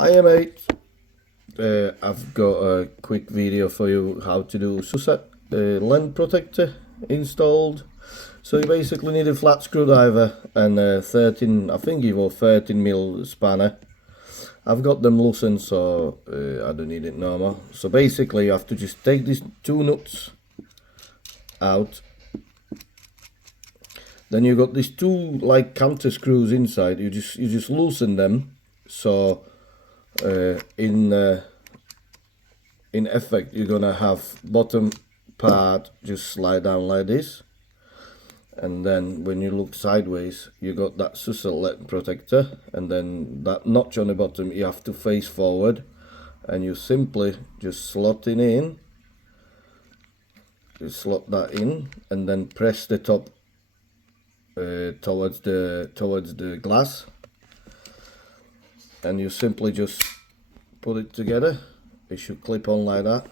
Hiya mate, I've got a quick video for you how to do susat lens protector installed. So you basically need a flat screwdriver and a 13, I think you've got 13mm spanner. I've got them loosened, so I don't need it normal. So basically you have to just take these two nuts out. Then you've got these two like counter screws inside. You just loosen them, so in effect you're gonna have bottom part just slide down like this, and then when you look sideways you got that susat lens protector, and then that notch on the bottom you have to face forward, and you simply just slot it in. You slot that in and then press the top towards the glass, and you simply just put it together. It should clip on like that,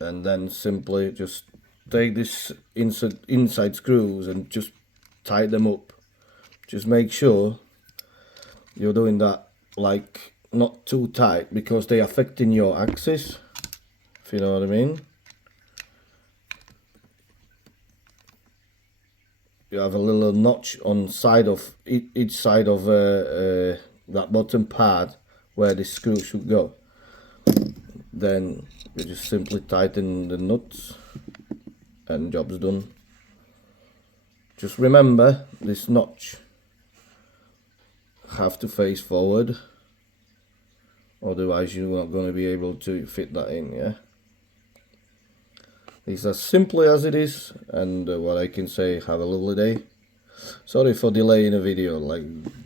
and then simply just take this inside screws and just tighten them up. Just make sure you're doing that like not too tight, because they're affecting your axis, if you know what I mean. You have a little notch on side of each side of that bottom part where the screw should go. Then you just simply tighten the nuts and job's done. Just remember, this notch have to face forward, otherwise you're not going to be able to fit that in. Yeah, it's as simple as it is, and what I can say, have a lovely day. Sorry for delaying a video, like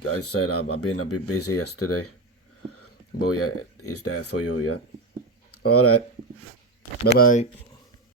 I said, I've been a bit busy yesterday, but yeah, it's there for you. Yeah, alright, bye bye.